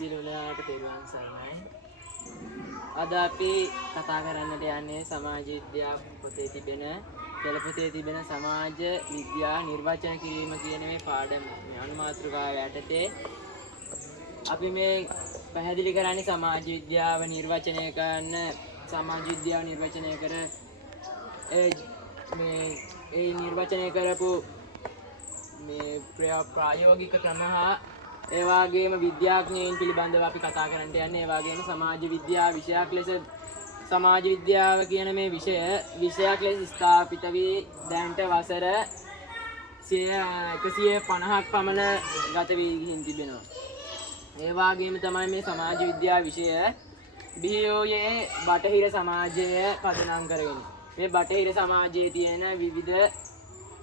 සිළුලාට තෙරුවන් සරණයි. අද අපි කතා කරන්නට යන්නේ සමාජ විද්‍යා පොතේ තිබෙන පෙළපොතේ තිබෙන සමාජ විද්‍යා නිර්වචන කිරීම කියන මේ පාඩම අනුමාතෘකාව යටතේ අපි මේ පැහැදිලි කරන්නේ සමාජ විද්‍යාව නිර්වචනය කරන සමාජ විද්‍යාව නිර්වචනය කර ඒ නිර්වචනය කරපු මේ ප්‍රායෝගික ක්‍රම හා ඒ වගේම විද්‍යාඥයන් පිළිබඳව අපි කතා කරන්න යන්නේ. ඒ වගේම සමාජ විද්‍යාව විෂයක් ලෙස සමාජ විද්‍යාව කියන මේ විෂයක් ලෙස ස්ථාපිත වී දැනට වසර 150ක් පමණ ගත වී ගිහින් තිබෙනවා. ඒ වගේම තමයි මේ සමාජ විද්‍යාව විෂය බිහි වූයේ බටහිර සමාජය පදනම් කරගෙන. මේ බටහිර සමාජයේ තියෙන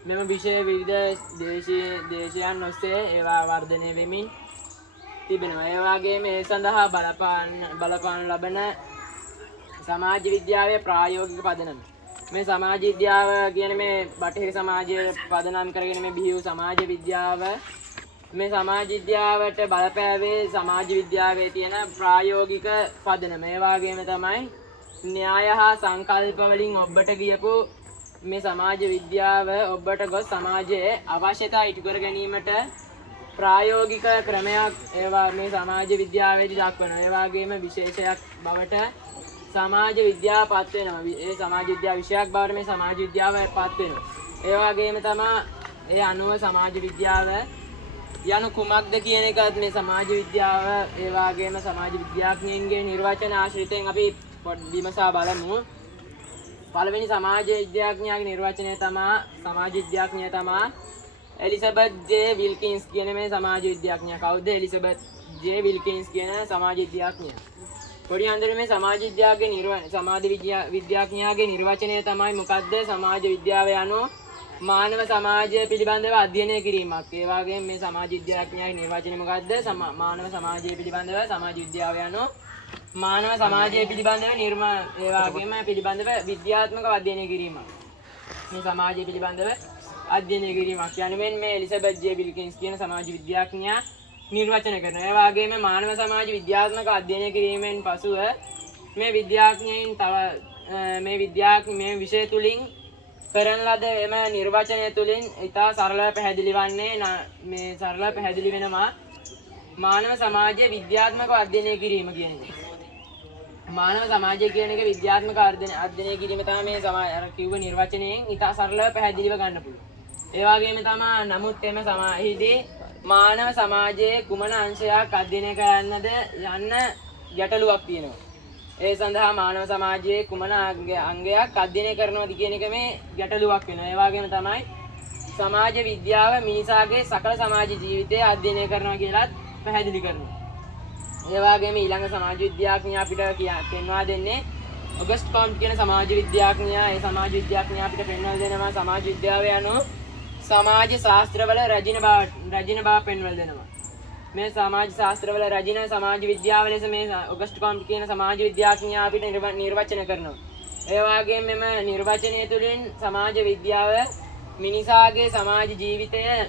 මෙම විෂය විවිධ දේශයන් ඔස්සේ ඒවා වර්ධනය වෙමින් තිබෙනවා. ඒ වගේම ඒ සඳහා බලපාන ලබන සමාජ විද්‍යාවේ ප්‍රායෝගික පදනම. මේ සමාජ විද්‍යාව කියන මේ බටහිර සමාජය පදනම් කරගෙන මේ බිහි වූ සමාජ විද්‍යාව මේ සමාජ විද්‍යාවට බලපෑවේ සමාජ විද්‍යාවේ තියෙන ප්‍රායෝගික පදනම. ඒ වගේම තමයි න්‍යාය හා සංකල්ප වලින් ඔබට ගියපු මේ සමාජ විද්‍යාව ඔබට ගොස් සමාජයේ අවශ්‍යතා ඉටු කර ගැනීමට ප්‍රායෝගික ක්‍රමයක් ඒවා මේ සමාජ විද්‍යාවේදී දක්වනවා. ඒ වගේම විශේෂයක් බවට සමාජ විද්‍යාව පත් වෙනවා. ඒ සමාජ විද්‍යාව විෂයක් බවට මේ සමාජ විද්‍යාව පත් වෙනවා. ඒ වගේම තමයි ඒ අනුව සමාජ විද්‍යාව යනු කුමක්ද කියන එකත් මේ සමාජ විද්‍යාව ඒ වගේම සමාජ විද්‍යාඥයන්ගේ නිර්වචන ආශ්‍රිතයෙන් අපි විමසා බලමු. පළවෙනි සමාජ විද්‍යාඥයාගේ නිර්වචනය තමයි එලිසබෙත් ජේ විල්කින්ස් කියන මේ සමාජ විද්‍යාඥයා. කවුද එලිසබෙත් ජේ විල්කින්ස් කියන සමාජ විද්‍යාඥයා? පොඩි අන්දර මේ සමාජ විද්‍යාඥයාගේ නිර්වචනය තමයි මොකද්ද? සමාජ විද්‍යාව යනු මානව සමාජය පිළිබඳව අධ්‍යයනය කිරීමක්. ඒ වගේම මේ සමාජ විද්‍යාඥයාගේ නිර්වචනය මොකද්ද? මානව සමාජය පිළිබඳව සමාජ විද්‍යාව යනු මානව සමාජය පිළිබඳව පිළිබඳව විද්‍යාත්මක අධ්‍යයනය කිරීමක්. මේ සමාජය පිළිබඳව අධ්‍යයනය කිරීමක් යනුවෙන් මේ එලිසබෙත් ජේ විල්කින්ස් කියන සමාජ විද්‍යාඥයා නිර්වචන කරනවා. ඒ වගේම මානව සමාජ විද්‍යාත්මක අධ්‍යයනය කිරීමෙන් පසුව මේ විද්‍යාඥයන් මේ විෂය තුලින් කරන ලද එම නිර්වචනය තුලින් ඉතා සරලව පැහැදිලි වෙනවා මානව සමාජය විද්‍යාත්මක අධ්‍යයනය කිරීම කියන එක. මානව සමාජය කියන එක විද්‍යාත්මක අධ්‍යයනය කිරීම තමයි මේ කිව්ව නිර්වචනයෙන් ඉතා සරලව පැහැදිලිව ගන්න පුළුවන්. ඒ වගේම තමයි නමුත් එම සමාජයේදී මානව සමාජයේ කුමන අංශයක් අධ්‍යයනය කරන්නද යන්න ගැටලුවක් තියෙනවා. ඒ සඳහා මානව සමාජයේ කුමන අංගයක් අධ්‍යයනය කරනවද කියන එක මේ ගැටලුවක් වෙනවා. ඒ වගේම තමයි සමාජ විද්‍යාව මිනිසාගේ සකල සමාජ ජීවිතය අධ්‍යයනය කරනවා කියලාත් පැහැදිලි කරනවා. ඒ වගේම ඊළඟ සමාජ විද්‍යාඥයා අපිට පෙන්වා දෙන්නේ ඔගස්ට් කොම්ට් කියන සමාජ විද්‍යාඥයා. ඒ සමාජ විද්‍යාඥයා අපිට පෙන්වා දෙනවා සමාජ විද්‍යාව යනු සමාජ ශාස්ත්‍රවල රැජින බව පෙන්වලා දෙනවා. මේ සමාජ ශාස්ත්‍රවල රැජින සමාජ විද්‍යාව ලෙස මේ ඔගස්ට් කොම්ට් කියන සමාජ විද්‍යාඥයා අපිට නිර්වචන කරනවා. ඒ වගේම මෙම නිර්වචනය තුළින් සමාජ විද්‍යාව මිනිසාගේ සමාජ ජීවිතයේ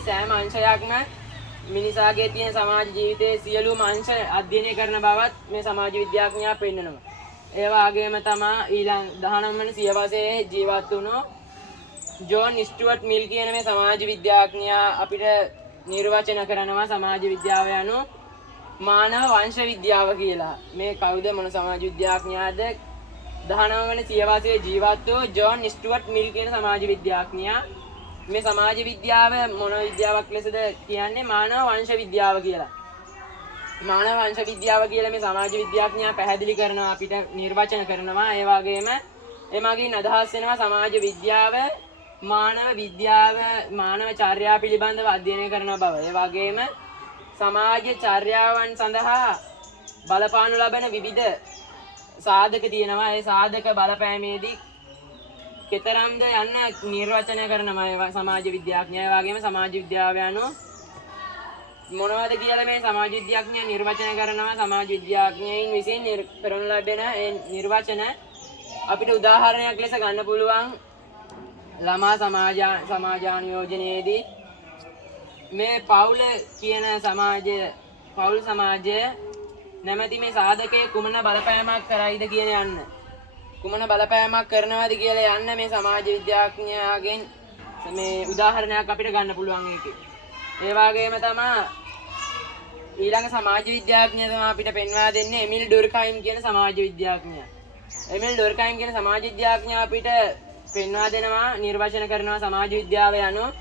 සෑම අංශයක්ම මිනිසාගේ තියෙන සමාජ ජීවිතයේ සියලුම අංශ අධ්‍යයනය කරන බවත් මේ සමාජ විද්‍යාඥයා පෙන්නනවා. ඒ වගේම තමයි ඊළඟ 19 වෙනි සියවසේ ජීවත් වුණු ජෝන් ස්ටුවර්ට් මිල් කියන මේ සමාජ විද්‍යාඥයා අපිට නිර්වචන කරනවා සමාජ විද්‍යාව යනු මානව වංශ විද්‍යාව කියලා. මේ කවුද මොන සමාජ විද්‍යාඥයාද? 19 වෙනි සියවසේ ජීවත් වූ ජෝන් ස්ටුවර්ට් මිල් කියන සමාජ විද්‍යාඥයා. මේ සමාජ විද්‍යාව මොන විද්‍යාවක් ලෙසද කියන්නේ? මානව වංශ විද්‍යාව කියලා. මානව වංශ විද්‍යාව කියලා මේ සමාජ විද්‍යාඥයා පැහැදිලි කරනවා අපිට නිර්වචන කරනවා. ඒ වගේම එමගින් අදහස් වෙනවා සමාජ විද්‍යාව මානව චර්යාව පිළිබඳව අධ්‍යයනය කරන බව. ඒ වගේම සමාජ චර්යාවන් සඳහා බලපානු ලබන විවිධ සාධක තියෙනවා. ඒ සාධක බලපෑමේදී කෙතරම්ද යන්න නිර්වචනය කරනවා සමාජ විද්‍යාඥයා. ඒ වගේම සමාජ විද්‍යාව යනු මොනවද කියලා මේ සමාජ විද්‍යාඥයා නිර්වචන කරනවා. සමාජ විද්‍යාඥයන් විසින් කරන ලැබෙන ඒ නිර්වචන අපිට උදාහරණයක් ලෙස ගන්න පුළුවන් ළමා සමාජානුයෝජනයේදී මේ පවුල කියන සමාජය පෞල් සමාජය නැමැති මේ සාධකයේ කුමන බලපෑමක් කරයිද කියන යන්න. කුමන බලපෑමක් කරනවාද කියලා යන්න මේ සමාජ විද්‍යාඥයාගෙන් මේ උදාහරණයක් අපිට ගන්න පුළුවන් එකේ. ඒ වගේම තමයි ඊළඟ සමාජ විද්‍යාඥයා තමයි අපිට පෙන්වා දෙන්නේ එමිල් ඩුර්කහයිම් කියන සමාජ විද්‍යාඥයා. එමිල් ඩුර්කහයිම් කියන සමාජ විද්‍යාඥයා අපිට පෙන්වා දෙනවා නිර්වචන කරනවා සමාජ විද්‍යාව යනු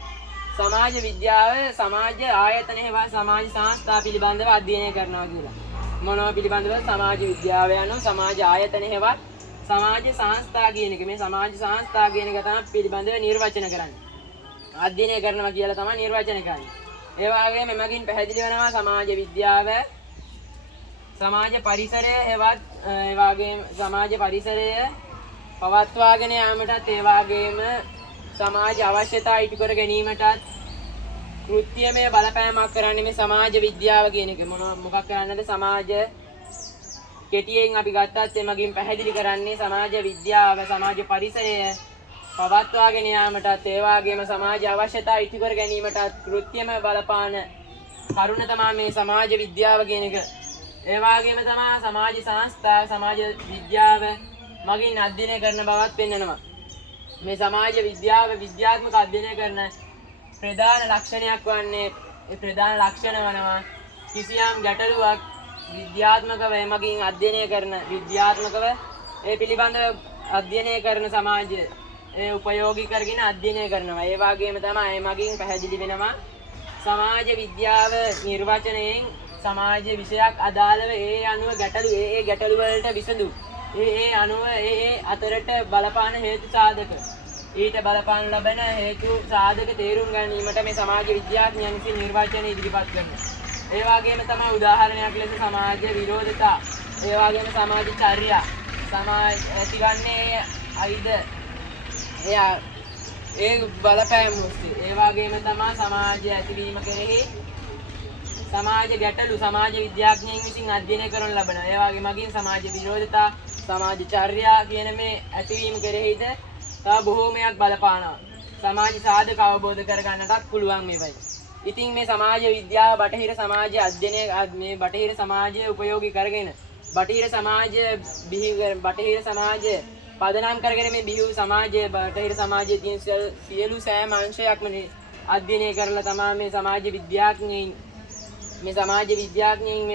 සමාජ විද්‍යාව සමාජ ආයතන හේවා සමාජ සංස්ථා පිළිබඳව අධ්‍යයනය කරනවා කියලා. මොනවා පිළිබඳව සමාජ විද්‍යාව යනු සමාජ ආයතන හේවා සමාජ සංස්ථා කියන එක මේ සමාජ සංස්ථා කියන එක තමයි පිළිබඳව නිර්වචන කරන්නේ. අධ්‍යයනය කරනවා කියලා තමයි නිර්වචන කරන්නේ. ඒ වගේම මෙමගින් පැහැදිලි වෙනවා සමාජ විද්‍යාව සමාජ පරිසරය හෙවත් ඒ වගේම සමාජ පරිසරය පවත්වාගෙන යාමටත් ඒ වගේම සමාජ අවශ්‍යතා ඉටු කර ගැනීමටත් කෘත්‍යමය බලපෑමක් කරන්නේ මේ සමාජ විද්‍යාව කියන එක. මොකක් කරන්නද සමාජ කෙටියෙන් අපි ගත්තත් එමගින් පැහැදිලි කරන්නේ සමාජ විද්‍යාව සමාජ පරිසරය පවත්වාගෙන යාමටත් ඒ වගේම සමාජ අවශ්‍යතා ඉටු කර ගැනීමටත් කෘත්‍යමය බලපාන කරුණ තමයි මේ සමාජ විද්‍යාව කියන එක. ඒ වගේම තමයි සමාජ සංස්ථා සමාජ විද්‍යාව මගින් අධ්‍යයනය කරන බවත් පෙන්වනවා. මේ සමාජ විද්‍යාව විද්‍යාත්මක අධ්‍යයනය කරන ප්‍රධාන ලක්ෂණයක් වන්නේ ඒ ප්‍රධාන ලක්ෂණ වනවා කිසියම් ගැටලුවක් විද්‍යාත්මකව එමගින් අධ්‍යයනය කරන විද්‍යාත්මකව ඒ පිළිබඳව අධ්‍යයනය කරන සමාජය ඒ උපයෝගී කරගෙන අධ්‍යයනය කරනවා. ඒ වගේම තමයි එමගින් පැහැදිලි වෙනවා සමාජ විද්‍යාව නිර්වචනයෙන් සමාජ විෂයක් අදාළව ඒ අනුව ගැටලු ඒ ගැටලු වලට විසඳු ඒ අනුව ඒ අතරට බලපාන හේතු සාධක ඊට බලපාන ලබන හේතු සාධක තේරුම් ගැනීමට මේ සමාජ විද්‍යාඥයන් විසින් නිර්වචන ඉදිරිපත් කරනවා. ඒ වගේම තමයි උදාහරණයක් ලෙස සමාජ විරෝධතා ඒ වගේම සමාජ චර්යා සමාජ ඇතිවන්නේ අයිද ඒ බලපෑම් ඔස්සේ ඒ වගේම තමයි සමාජ ඇතිවීම කෙරෙහි සමාජ ගැටලු සමාජ විද්‍යාඥයන් විසින් අධ්‍යයනය කරන ලබන ඒ වගේ මගින් සමාජ විරෝධතා සමාජ චර්යා කියන මේ ඇතිවීම කෙරෙහිද තව බොහෝමයක් බලපානවා. සමාජ සාධක අවබෝධ කරගන්නටත් පුළුවන් මේවයි. ඉතින් මේ සමාජ විද්‍යාව බටහිර සමාජ අධ්‍යයනය මේ බටහිර සමාජය උපයෝගී කරගෙන බටහිර සමාජය පදනම් කරගෙන මේ බිහි සමාජයේ බටහිර සමාජයේ තියෙන සියලු සෑම අංශයක්ම අධ්‍යයනය කරලා තමයි මේ සමාජ විද්‍යාඥයින් මේ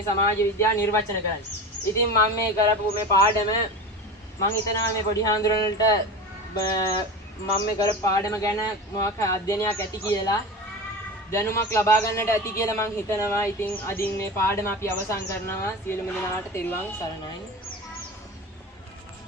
සමාජ විද්‍යාව නිර්වචන කරන්නේ. ඉතින් මම මේ කරපු මේ පාඩම මම හිතනවා මේ පොඩි හාමුදුරන්ට මම මේ කරපු පාඩම ගැන මොකක් අධ්‍යයනයක් ඇති කියලා දැනුමක් ලබා ගන්නට ඇති කියලා මම හිතනවා. ඉතින් අදින් මේ පාඩම අපි අවසන් කරනවා. සියලුම දෙනාට තෙරුවන් සරණයි.